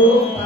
Senhor.